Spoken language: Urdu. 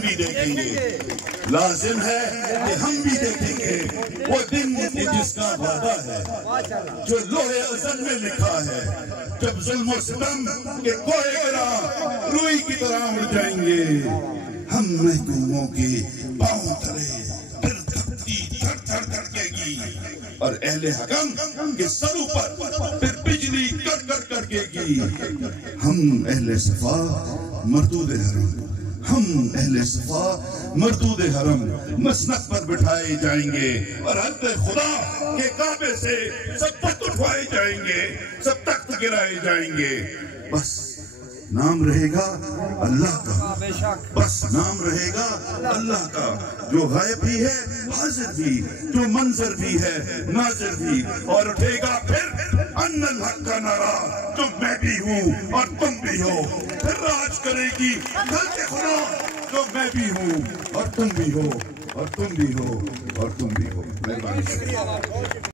بھی دیکھیں گے، لازم ہے کہ ہم بھی دیکھیں گے وہ دن جس کا وعدہ ہے، جو لوح ازل میں لکھا ہے، جب ظلم و ستم کے کوہے گراں روئی کی طرح اڑ جائیں گے، ہم محکوموں کے پاؤں تلے پھر دھرتی دھڑ دھڑ دھڑکے گی، اور اہل حکم کے سروں پر پھر بجلی کڑ کڑ کڑکے گی۔ ہم اہل صفا مردود حرم، ہم اہل صفا مردود حرم مسند پر بٹھائے جائیں گے، اور حضرت خدا کے کعبے سے سب تخت اٹھوائے جائیں گے، سب تخت گرائے جائیں گے، بس نام رہے گا اللہ کا، بس نام رہے گا اللہ کا، جو غائب بھی ہے حاضر بھی، جو منظر بھی ہے ناظر بھی، اور اٹھے گا پھر ان الحق کا نعرہ، جو میں بھی ہوں اور تم بھی ہو، پھر راج کرے گی خلق خدا، جو میں بھی ہوں اور تم بھی ہو، اور تم بھی ہو، اور تم بھی ہو۔ مہربانی۔